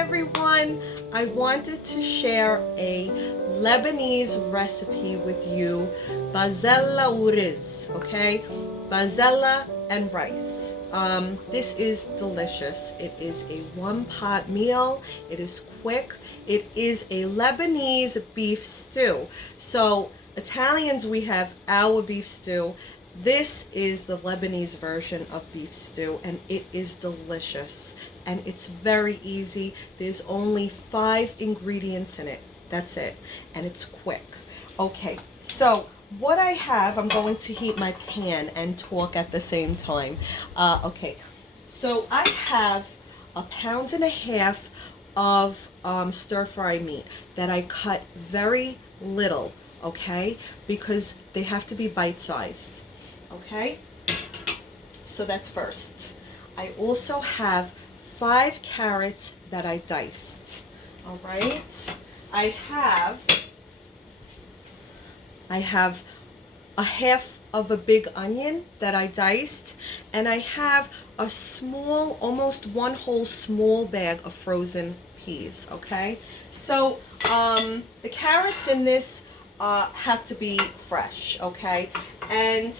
everyone. I wanted to share a Lebanese recipe with you. Bazella uriz, okay? Bazella and rice. This is delicious. It is a one-pot meal. It is quick. It is a Lebanese beef stew. So Italians, we have our beef stew. This is the Lebanese version of beef stew, and it is delicious. And it's very easy. There's only 5 ingredients in it. That's it. And it's quick. Okay, so what I have, I'm going to heat my pan and talk at the same time. Okay, so I have 1.5 pounds of stir-fry meat that I cut very little, okay? Because they have to be bite-sized, okay? So that's first. I also have 5 carrots that I diced. All right. I have a half of a big onion that I diced, and I have a small, almost one whole small bag of frozen peas. Okay. So the carrots in this have to be fresh. Okay. And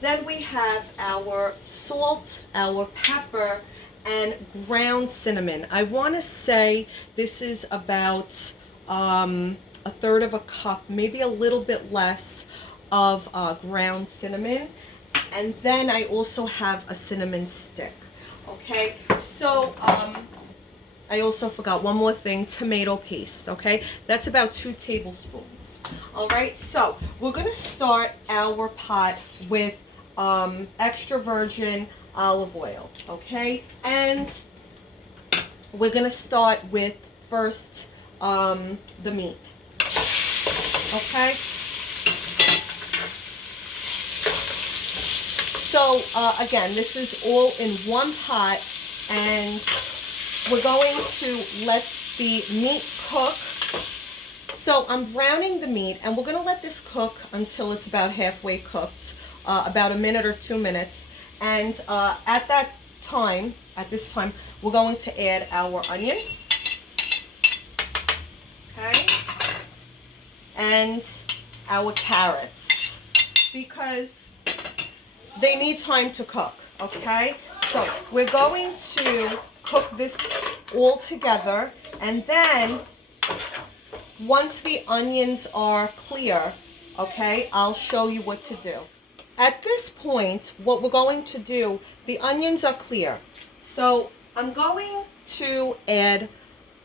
then we have our salt, our pepper, and ground cinnamon. I want to say this is about 1/3 of a cup, maybe a little bit less of ground cinnamon. And then I also have a cinnamon stick. Okay, so I also forgot one more thing, tomato paste. Okay, that's about 2 tablespoons. All right, so we're gonna start our pot with extra virgin olive oil, okay? And we're gonna start with first the meat, okay? So again, this is all in one pot, and we're going to let the meat cook. So I'm browning the meat, and we're gonna let this cook until it's about halfway cooked, about 1 or 2 minutes. And at this time, we're going to add our onion, okay, and our carrots, because they need time to cook, okay? So we're going to cook this all together, and then once the onions are clear, okay, I'll show you what to do. At this point, what we're going to do, the onions are clear. So I'm going to add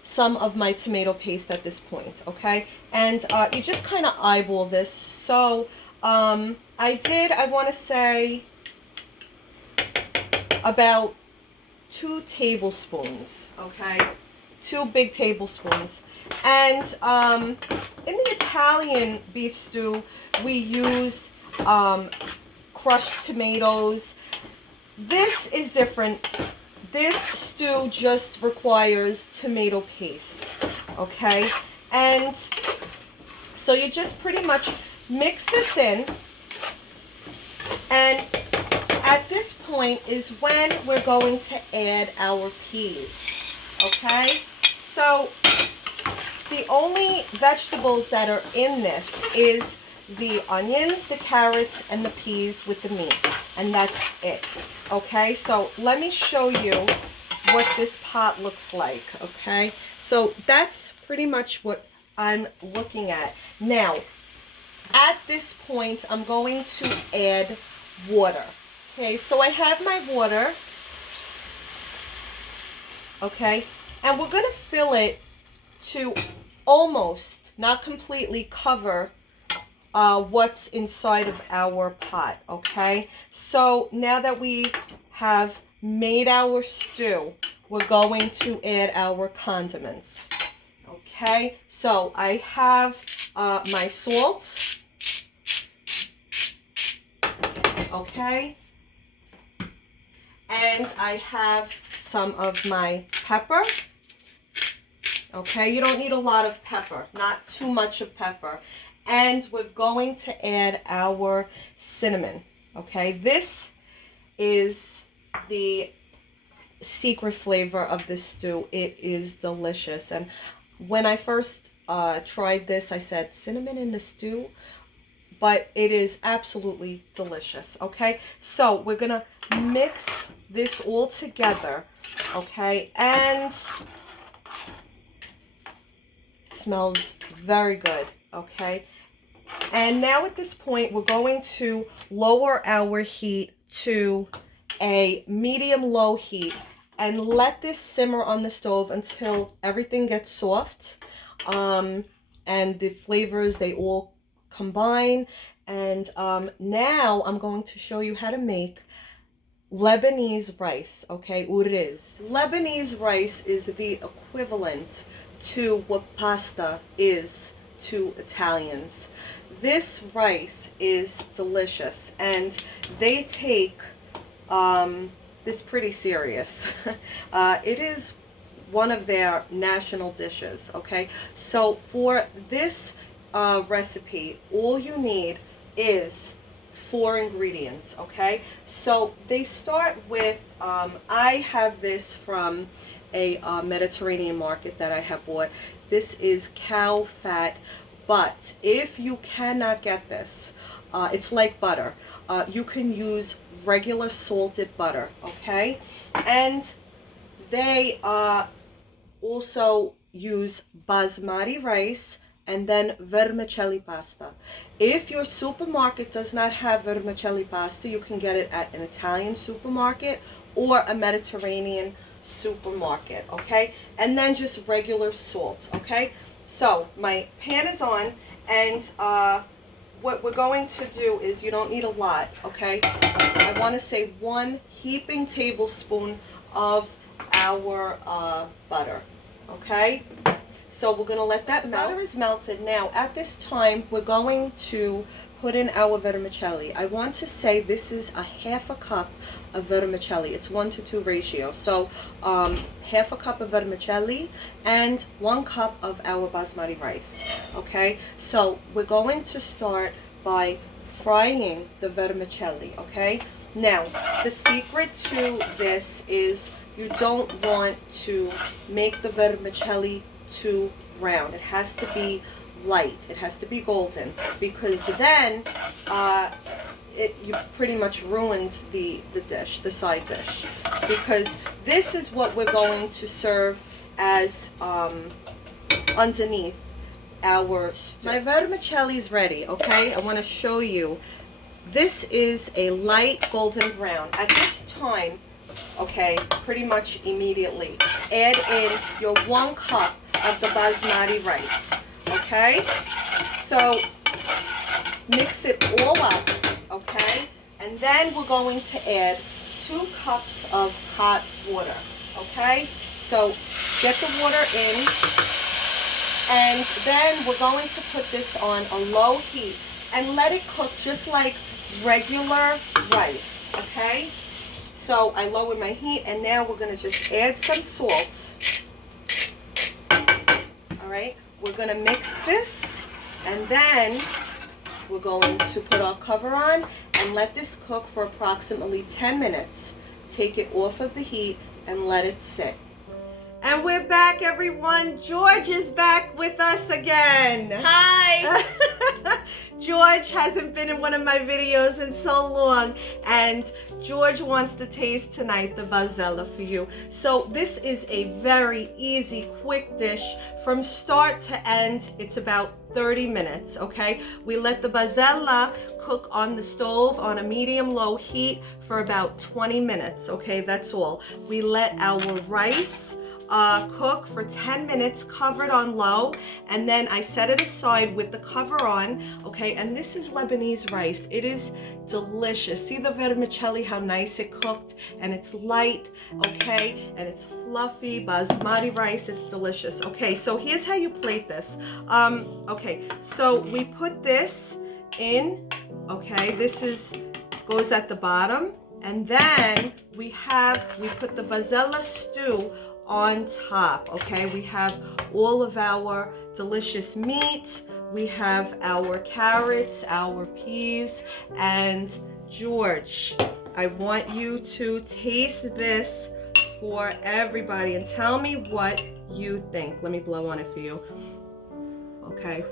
some of my tomato paste at this point, okay? And you just kind of eyeball this. So I want to say about 2 tablespoons, okay? 2 big tablespoons. And in the Italian beef stew, we use crushed tomatoes. This is different. This stew just requires tomato paste, okay? And so you just pretty much mix this in, and at this point is when we're going to add our peas, okay? So the only vegetables that are in this is the onions, the carrots, and the peas with the meat, and that's it. Okay, so let me show you what this pot looks like. Okay, so that's pretty much what I'm looking at. Now, at this point, I'm going to add water. Okay, so I have my water. Okay, and we're going to fill it to almost, not completely, cover what's inside of our pot, okay? So now that we have made our stew, we're going to add our condiments, okay? So I have my salt, okay? And I have some of my pepper, okay? You don't need a lot of pepper, not too much of pepper. And we're going to add our cinnamon, okay? This is the secret flavor of this stew. It is delicious. And when I first tried this, I said cinnamon in the stew, but it is absolutely delicious. Okay, so we're gonna mix this all together. Okay, and it smells very good. Okay, and now at this point we're going to lower our heat to a medium-low heat and let this simmer on the stove until everything gets soft, and the flavors, they all combine. And now I'm going to show you how to make Lebanese rice, okay, uriz. Lebanese rice is the equivalent to what pasta is to Italians. This rice is delicious, and they take this pretty serious. It is one of their national dishes, okay? So for this recipe, all you need is 4 ingredients, okay? So they start with, I have this from a Mediterranean market that I have bought. This is cow fat, but if you cannot get this, it's like butter. You can use regular salted butter, okay? And they also use basmati rice and then vermicelli pasta. If your supermarket does not have vermicelli pasta, you can get it at an Italian supermarket or a Mediterranean supermarket, okay? And then just regular salt, okay? So my pan is on, and what we're going to do is, you don't need a lot, okay? I want to say 1 heaping tablespoon of our butter, okay? So we're going to let that melt. Butter is melted. Now at this time we're going to put in our vermicelli. I want to say this is a 1/2 cup of vermicelli. It's 1-to-2 ratio. So 1/2 cup of vermicelli and 1 cup of our basmati rice. Okay, so we're going to start by frying the vermicelli. Okay, now the secret to this is you don't want to make the vermicelli too brown. It has to be light. It has to be golden, because then you pretty much ruins the dish, the side dish, because this is what we're going to serve as underneath our stew. My vermicelli is ready, okay? I want to show you. This is a light golden brown. At this time, okay, pretty much immediately, add in your 1 cup of the basmati rice, okay? So mix it all up, okay? And then we're going to add 2 cups of hot water, okay? So get the water in, and then we're going to put this on a low heat and let it cook just like regular rice, okay? So I lowered my heat, and now we're going to just add some salt. All right, we're going to mix this, and then we're going to put our cover on and let this cook for approximately 10 minutes. Take it off of the heat and let it sit. And we're back, everyone. George is back with us again. Hi! George hasn't been in one of my videos in so long, and George wants to taste tonight the bazella for you. So this is a very easy, quick dish. From start to end, it's about 30 minutes, okay? We let the bazella cook on the stove on a medium-low heat for about 20 minutes, okay? That's all. We let our rice cook for 10 minutes covered on low, and then I set it aside with the cover on, okay? And this is Lebanese rice. It is delicious. See the vermicelli, how nice it cooked, and it's light, okay? And it's fluffy basmati rice. It's delicious. Okay, so here's how you plate this. Okay, so we put this in, okay? This goes at the bottom, and then we put the bazella stew on top, okay? We have all of our delicious meat. We have our carrots, our peas, and George, I want you to taste this for everybody and tell me what you think. Let me blow on it for you. Okay.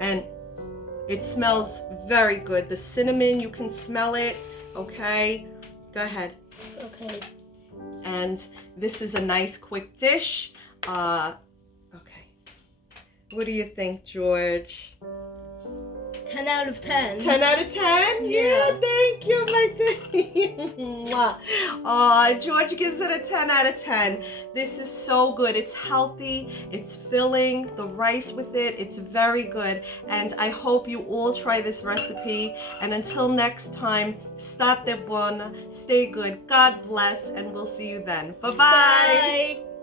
And it smells very good. The cinnamon, you can smell it. Okay. Go ahead. Okay. And this is a nice quick dish. Okay. What do you think, George? 10 out of 10. 10 out of 10? Yeah. Thank you, my thing. George gives it a 10 out of 10. This is so good. It's healthy. It's filling. The rice with it, it's very good. And I hope you all try this recipe. And until next time, state buona, stay good. God bless, and we'll see you then. Bye-bye. Bye.